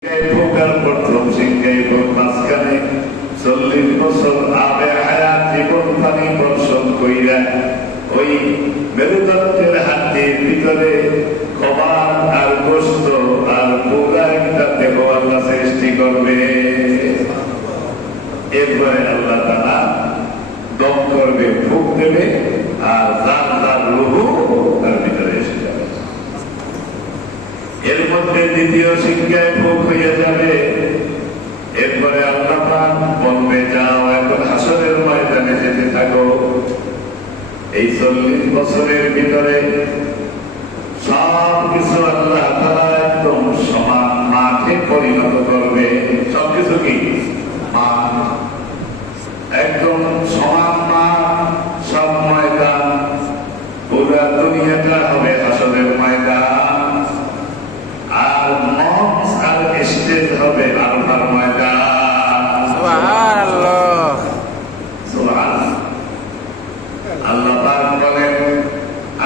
প্রথম শিক্ষায় মাঝখানে 40 বছর আবে হায়াত জীবন পানি বর্ষণ কইরা ওই মেরুদণ্ডের হাড্ডির ভিতরে কবান আর গোশত আর পোকা একটা দেহ আল্লাহ সৃষ্টি করবে। এরপরে আল্লাহ তাআলা দম করবে, ফুঁক দেবে, আর তার রূহ তার ভিতরে এসে যাবে। এর মধ্যে দ্বিতীয় শিক্ষায় ফুঁক হয়ে যাবে। এরপরে আল্লাহ পাক বলবে, যাও এখন হাসরের ময়দানে যেতে থাকো। এই 40 বছরের ভিতরে সব কিছু আল্লাহ তাআলা একদম সমান মাঠে পরিণত করবে। সবকিছু কি মাঠ, একদম সমান মাঠ, সব ময়দান, পুরা দুনিয়াটা হবে হাসরের ময়দান। আর মঞ্চ আর স্টেজ হবে আরফার ময়দান। সুবহানাল্লাহ, সুবহানাল্লাহ। আল্লাহ পাক বলেন,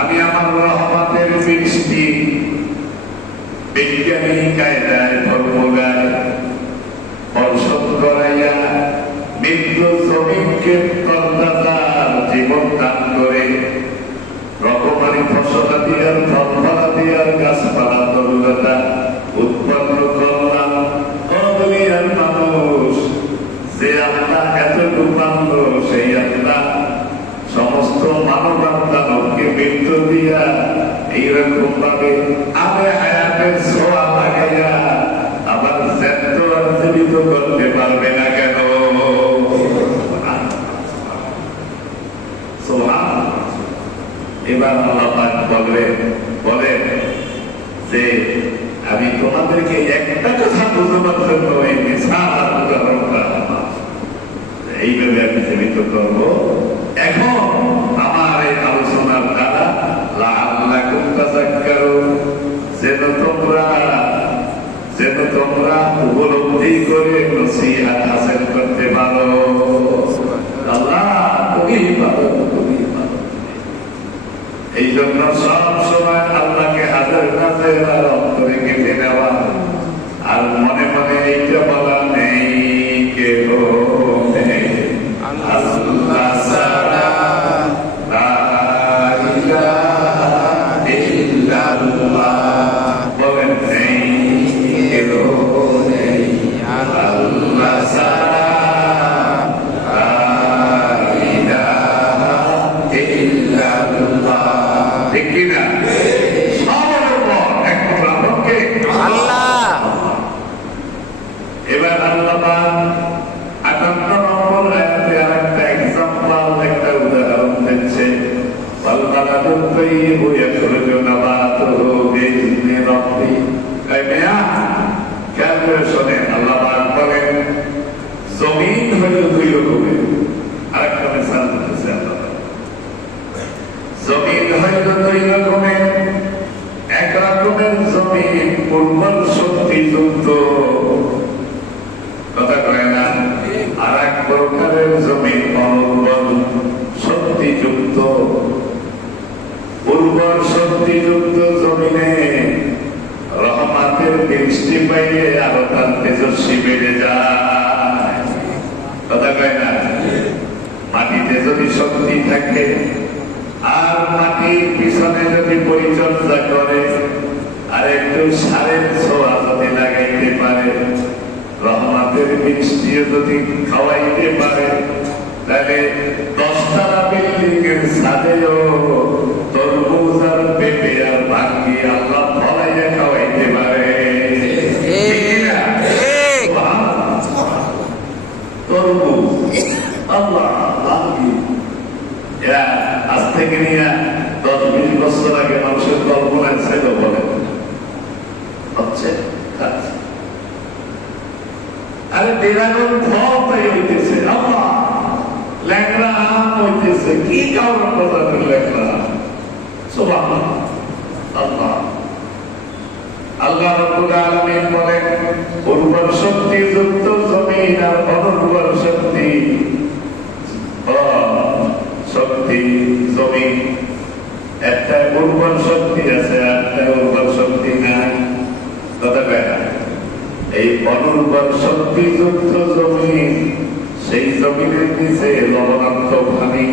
আমি আমার রহমতের বৃষ্টি বিজ্ঞানী কায়দায় ফর্মুলায় বর্ষণ করাইয়া মৃত্যু জমিনকে তরতাজার জীবন দান করে রকমারি ফসলাদি আর ফলফলাদি আর গাছপালা তরুলতা উৎপন্ন করলাম। দুনিয়ার মানুষ, যে আল্লাহ এতটুকু মানল, সেই আল্লাহ সমস্ত মানবতাকে মৃত্যু দিয়া এইরকম ভাবে আবে হায়াতের ছোঁয়া লাগাইয়া আবার জ্যান্ত আর জীবিত করতে পারবে না কেন? এবার আল্লাহ পাক বলেন যে আমি তোমাদেরকে একটা কথা বোঝানোর জন্য এই মিসাল উদাহরণটা এইভাবে আমি জীবিত করব। এখন আমার এই আলোচনার দ্বারা লাআল্লাকুম তাযাক্কারুন, যেন তোমরা উপলব্ধি করে নসিহত হাসিল করতে পারো। আল্লাহ তুমি পারো, তুমি পারো। এই জন্য সব সময় আল্লাহকে হাজার নাজের আর অন্তরে গেঁথে নেওয়া, আর মনে মনে এইটা বলা নেই কেহ নেই আল্লাহ ছাড়া, লা ইলাহা ইল্লাল্লাহ। বলেন নেই কেহ নেই আল্লাহ ছাড়া, লা ইলাহা ইল্লাল্লাহ। ঠিক কি না? সবার উপর একমাত্র আপনকে আল্লাহ। এবার আল্লাহ পাক 58 নম্বর আয়াতে আরেকটা এক্সাম্পল, একটা উদাহরণ দিচ্ছে। ওয়াল-বালাদু তাইয়্যিবু ইয়াখরুজু নাবাতুহু বিইذনি রাব্বি। এই মিয়া খেয়াল করে শোনেন, আল্লাহ পাক বলেন জমিন হইল দুই রকমের। আরেকটা মিসাল দিতেছে আল্লাহ পাক। জমিন হইল দুই রকমের। এক রকমের জমিন উর্বর শক্তিযুক্ত, কথা কয় না? আর এক প্রকারের জমিন অনুর্বর শক্তিযুক্ত। উর্বর শক্তিযুক্ত জমিনে রহমতের বৃষ্টি পাইলে আরো তার তেজস্বী বেড়ে যায়, কথা কয় না? মাটিতে যদি শক্তি থাকে আর মাটির পিছনে যদি পরিচর্যা করে আর একটু সারের ছোঁয়া যদি লাগাইতে পারে, রহমতের বৃষ্টিও যদি খাওয়াইতে পারে, তাহলে 10 তলা বিল্ডিং এর ছাদেও তরমুজ আর পেঁপে আর ভাঙ্গি আল্লাহ ফলাইয়া খাওয়াইতে পারে। তরমুজ, আল্লাহ, ভাঙ্গি, এরা আজ থেকে নিয়ে 10-20 বছর আগে মানুষের কল্পনায় ছিল বলে হচ্ছে। আরে ড্রাগন ফল তৈরি হইতেছে, আল্লাহ, ল্যাংড়া আম হইতেছে। কি কারণ বাজারের ল্যাংড়া আম? সুবহানাল্লাহ। আল্লাহ আল্লাহ রাব্বুল আলামিন বলেন, উর্বর শক্তিযুক্ত জমিন আর অনুর্বর শক্তি জমিন, একটা উর্বর শক্তি আছে, একটা উর্বর শক্তি নাই, কথা কয় না? এই অনুর্বর শক্তিযুক্ত জমিন, সেই জমিনের নিচে লবণাক্ত পানি,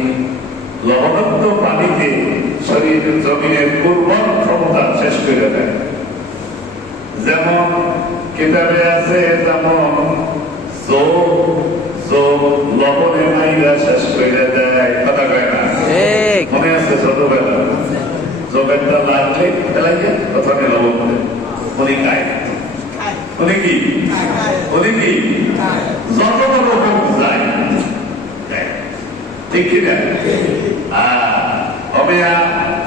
লবণাক্ত পানিতে শরীর জমিনের উর্বর ক্ষমতা শেষ করে দেয়। যেমন কিতাবে আছে, যেমন লবণে মাইরা শেষ করে দেয়, কথা কয় না? মনে আছে ছোটবেলা জোগাড়টা লাগলে ফেলাইয়া প্রথমে লবণ দেয়, উনি খায়, উনি কি যত রকম যায়, ঠিক কিনা?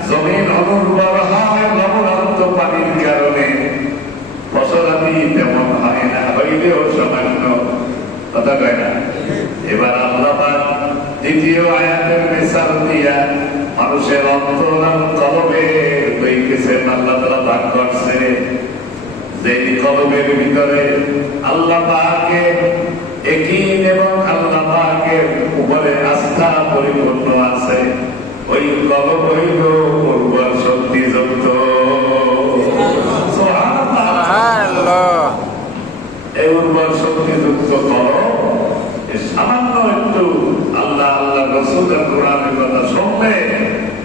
জমিন অনুর্বর হয় লবণাক্ত পানির কারণে, ফসলাদি তেমন হয় না, হইলেও সামান্য, কথা কয় না? এবার আল্লাহ দ্বিতীয় আয়াতের মিসাল দিয়া মানুষের অন্তর আর কলবের হইতেছেন আল্লাহ তাআলা ভাগ করছে। যে কলবের ভিতরে আল্লাহ পাকের ইয়াকিন এবং আল্লাহ পাকের উপরে আস্থা পরিপূর্ণ আছে, ওই কলব হইল উর্বর শক্তিযুক্ত। সুবহানাল্লাহ। এই উর্বর শক্তিযুক্ত কলব সামান্য একটু আল্লাহ আল্লাহ রাসূলের কোরআনের কথা শুনলে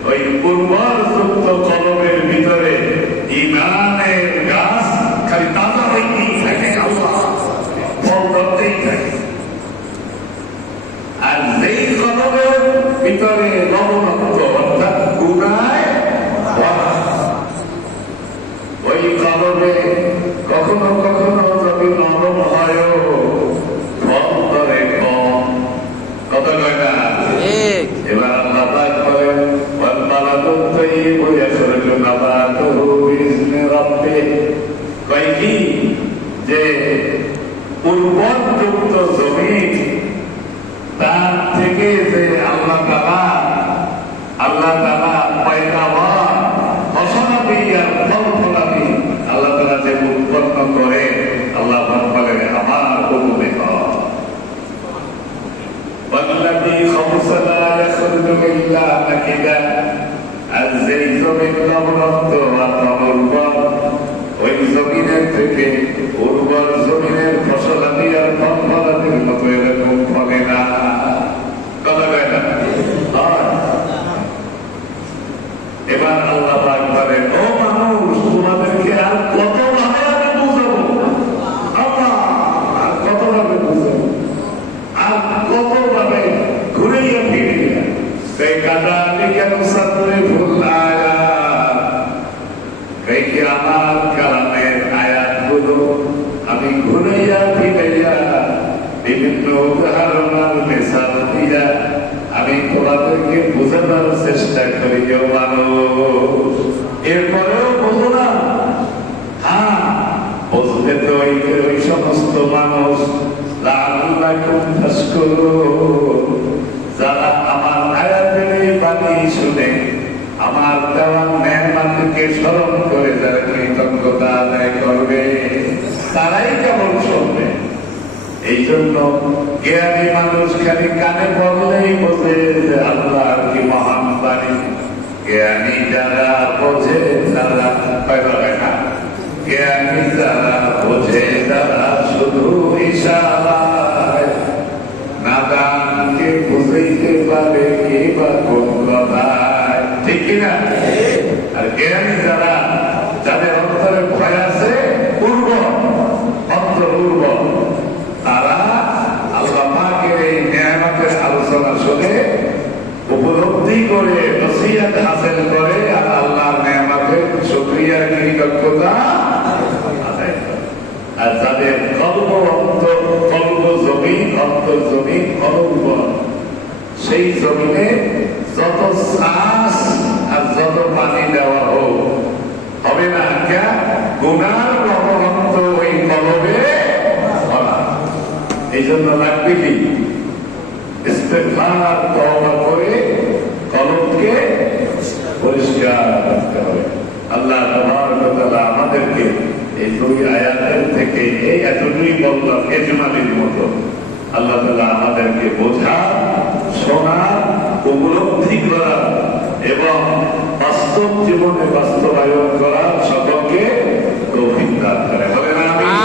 ওই উর্বর যুক্ত কলবের ভিতরে ঈমানের গাছ খালি তাজা হইতেই থাকে, আল্লাহ ফল ধরতেই থাকে। আর যেই কলবের ভিতরে লবণাক্ত অর্থাৎ গুনায় ভরা, ওই কলবে কখনো কখনো যদি নরম হয় ফল ধরে কম, কথা কয় না? এবার আল্লাহ পাক বলেন ওয়াল বালাদু তাইয়্যিবু ইয়াখরুজু নাবাতুহু বিইজনি রাব্বিহি, কয় কি যে উর্বর যুক্ত জমিন, তার থেকে যে আল্লাহ তাআলা পয়গাবার ফসলাদি আর ফল ফলাদি আল্লাহ তাআলা যে উৎপন্ন করে, আল্লাহ বলেন আমার হুকুমে হয়। ওয়াল্লাযী খাবুসা লা ইয়াখরুজু ইল্লা নাকিদা, আর যেই জমিন লবণাক্ত আর অনুর্বর, ওই জমিনের থেকে উর্বর জমিনের ফসলাদি আর ফল ফলাদির মতো এরকম ফলে না, কথা কয় না? এবার আল্লাহ পাক বলেন ও মানুষ, তোমাদেরকে আর কতভাবে আমি বুঝাবো, আল্লাহ আর কতভাবে বুঝাবো, আর কতভাবে ঘুরাইয়া ফিরিয়া সেই কাদালিকা নুসাররিফুল আয়াত, কি আমার কালামের আয়াতগুলো আমি ঘুরাইয়া ফিরাইয়া বিভিন্ন উদাহরণ আর মিসাল দিয়া আমি তোমাদেরকে বোঝানোর চেষ্টা করি। মানুষ এরপরেও বোঝো না? হ্যাঁ, বুঝতে তো ওই সমস্ত মানুষ লাআল্লাকুম তাশকুরুন, যারা আমার আয়াতের এই বাণী শুনে আমার দেওয়া নেয়ামতকে স্মরণ করে যারা কৃতজ্ঞতা আদায় করবে, তারাই কেবল শুনবে। এই জন্য জ্ঞানী মানুষ খালি কানে পড়লেই বোঝে যে আল্লাহর কি মহান বাণী। জ্ঞানী যারা বোঝে তারা পাইবে না, জ্ঞানী যারা বোঝে তারা শুধু ইশারায়, নাদানকে বুঝাইতে পারে কে বা কোন কথায়, ঠিক কিনা? আর জ্ঞানী যারা, যাদের অন্তরে ভয় আছে, অন্তর উর্বর, তারা আল্লাহ পাকের এই নিয়ামতের আলোচনা শুনে উপলব্ধি করে নসিহত হাসিল করে আর আল্লাহর নিয়ামতের শুকরিয়া কৃতজ্ঞতা আদায় করে। আর যাদের কল্প জমিন, অন্তর জমিন অনুর্বর, সেই জমিনে যত শ্বাস আর যত পানি দেওয়া হোক হবে না, গুনার রকমন্ত ওই কলবে ভরা। এই জন্য লাগবে কি ইস্তেগফার, তওবা করে কলবকে পরিষ্কার করতে হবে। আল্লাহ তাবারক ওয়া তাআলা আমাদেরকে এই দুই আয়াতের থেকে এই এতটুকুই বললাম এজমালির মতো, আল্লাহ তাআলা আমাদেরকে বোঝা, শোনা, উপলব্ধি করা এবং বাস্তব জীবনে বাস্তবায়ন করার সকলকে তৌফিক দান করে। বলেন আমিন।